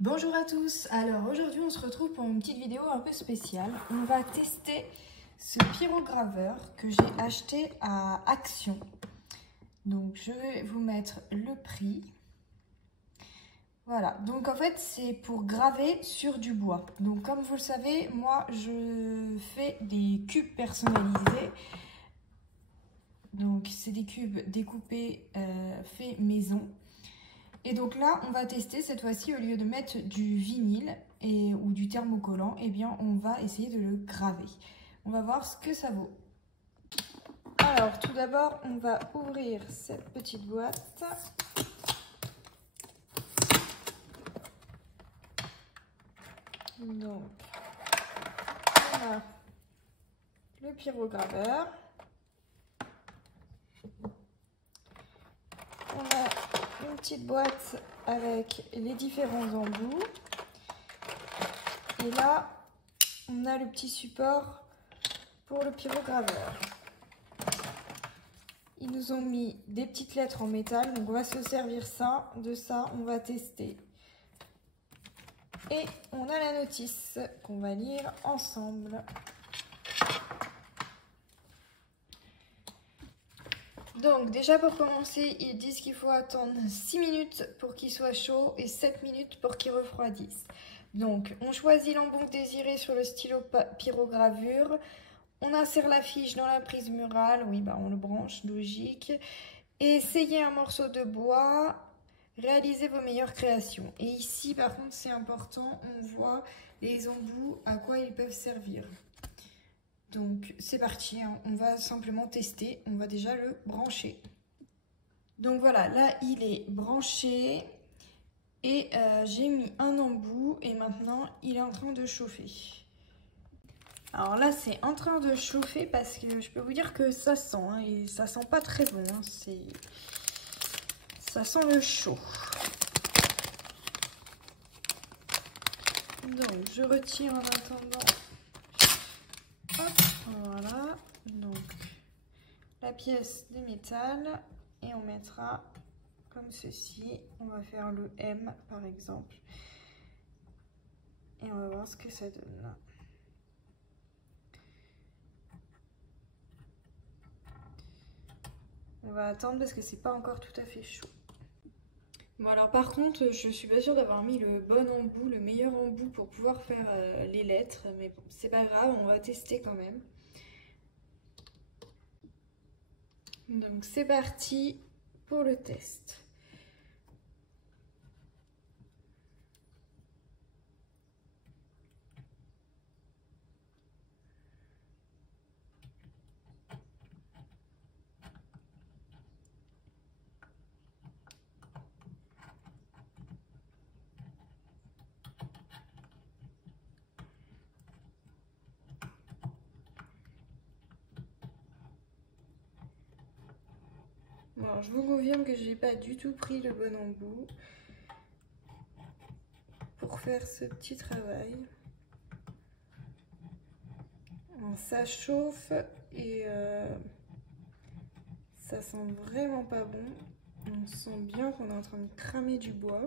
Bonjour à tous, alors aujourd'hui on se retrouve pour une petite vidéo un peu spéciale. On va tester ce pyrograveur que j'ai acheté à Action. Donc je vais vous mettre le prix. Voilà, donc en fait c'est pour graver sur du bois. Donc comme vous le savez, moi je fais des cubes personnalisés. Donc c'est des cubes découpés, faits maison. Et donc là, on va tester cette fois-ci, au lieu de mettre du vinyle ou du thermocollant, eh bien, on va essayer de le graver. On va voir ce que ça vaut. Alors, tout d'abord, on va ouvrir cette petite boîte. Donc, on a le pyrograveur. On a une petite boîte avec les différents embouts. Et là, on a le petit support pour le pyrograveur. Ils nous ont mis des petites lettres en métal, donc on va se servir de ça, on va tester. Et on a la notice qu'on va lire ensemble. Donc déjà pour commencer, ils disent qu'il faut attendre 6 minutes pour qu'il soit chaud et 7 minutes pour qu'il refroidisse. Donc on choisit l'embout désiré sur le stylo pyrogravure. On insère la fiche dans la prise murale, oui, on le branche, logique. Et essayez un morceau de bois, réalisez vos meilleures créations. Et ici, par contre, c'est important, on voit les embouts, à quoi ils peuvent servir. Donc, c'est parti, hein. On va simplement tester, on va déjà le brancher. Donc voilà, là, il est branché et j'ai mis un embout et maintenant, il est en train de chauffer. Alors là, c'est en train de chauffer parce que je peux vous dire que ça sent, hein, et ça sent pas très bon, hein, ça sent le chaud. Donc, je retire en attendant. Hop, voilà. Donc, la pièce de métal et on mettra comme ceci. On va faire le M par exemple et on va voir ce que ça donne. On va attendre parce que c'est pas encore tout à fait chaud. Bon alors par contre, je suis pas sûre d'avoir mis le bon embout, le meilleur embout pour pouvoir faire les lettres, mais bon, c'est pas grave, on va tester quand même. Donc c'est parti pour le test. Alors, je vous confirme que j'ai pas du tout pris le bon embout pour faire ce petit travail. Alors, ça chauffe et ça sent vraiment pas bon. On sent bien qu'on est en train de cramer du bois.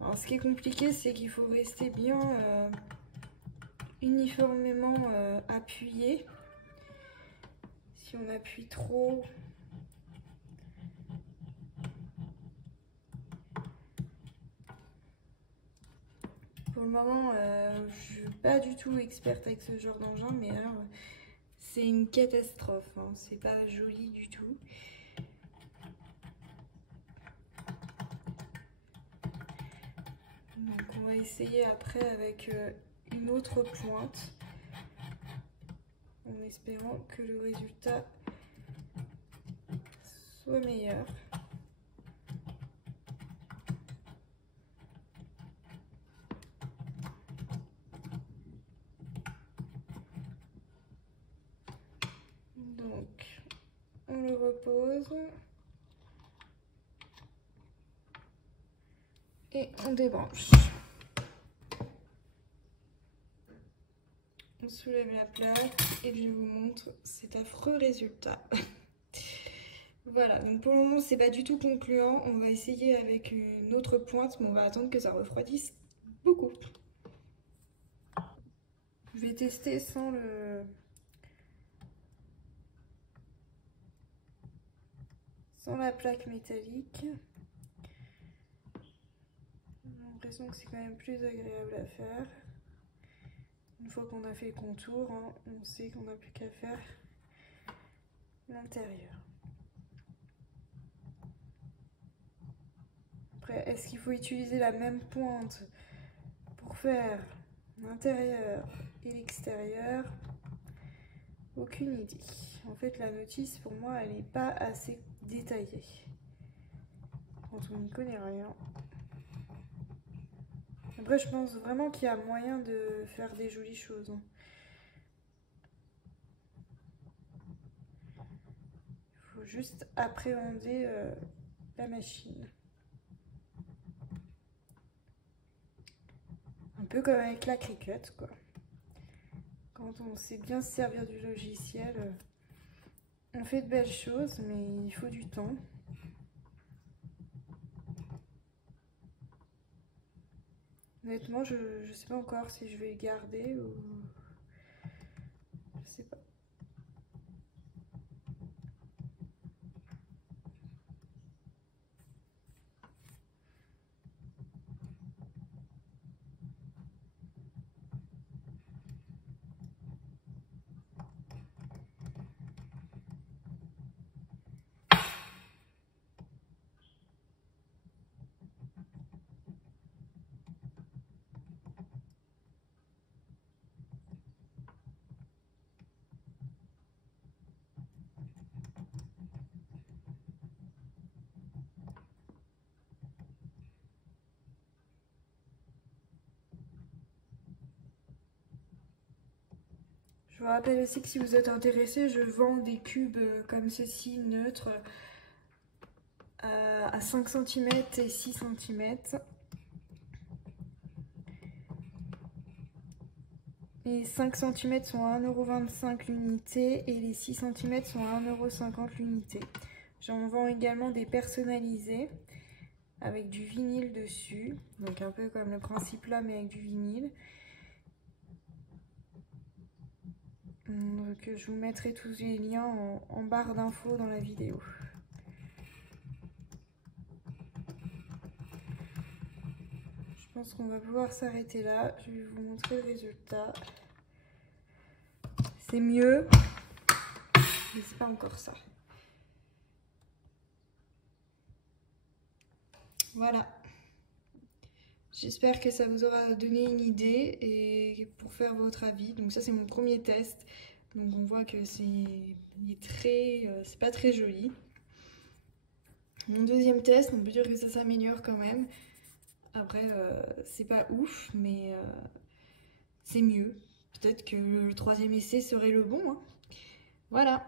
Alors, ce qui est compliqué, c'est qu'il faut rester bien uniformément appuyé. Si on appuie trop, pour le moment, je suis pas du tout experte avec ce genre d'engin, mais alors c'est une catastrophe, hein. C'est pas joli du tout. Donc on va essayer après avec une autre pointe, en espérant que le résultat soit meilleur. Donc on le repose et on débranche. On soulève la plaque et je vous montre cet affreux résultat. Voilà, donc pour le moment c'est pas du tout concluant. On va essayer avec une autre pointe, mais on va attendre que ça refroidisse beaucoup. Je vais tester sans la plaque métallique. J'ai l'impression que c'est quand même plus agréable à faire. Une fois qu'on a fait le contour, hein, on sait qu'on n'a plus qu'à faire l'intérieur. Après, est-ce qu'il faut utiliser la même pointe pour faire l'intérieur et l'extérieur? Aucune idée. En fait, la notice, pour moi, elle n'est pas assez détaillée. Quand on n'y connaît rien. Après, je pense vraiment qu'il y a moyen de faire des jolies choses. Il faut juste appréhender la machine. Un peu comme avec la Cricut, quoi. Quand on sait bien se servir du logiciel, on fait de belles choses, mais il faut du temps. Honnêtement, je sais pas encore si je vais le garder ou... Je sais pas. Je vous rappelle aussi que si vous êtes intéressé, je vends des cubes comme ceci, neutres, à 5 cm et 6 cm. Les 5 cm sont à 1,25 € l'unité et les 6 cm sont à 1,50 € l'unité. J'en vends également des personnalisés avec du vinyle dessus, donc un peu comme le principe là mais avec du vinyle. Donc je vous mettrai tous les liens en barre d'infos dans la vidéo. Je pense qu'on va pouvoir s'arrêter là. Je vais vous montrer le résultat. C'est mieux, mais c'est pas encore ça. Voilà. J'espère que ça vous aura donné une idée et pour faire votre avis. Donc ça c'est mon premier test. Donc on voit que c'est pas très joli. Mon deuxième test, on peut dire que ça s'améliore quand même. Après c'est pas ouf, mais c'est mieux. Peut-être que le troisième essai serait le bon, hein. Voilà.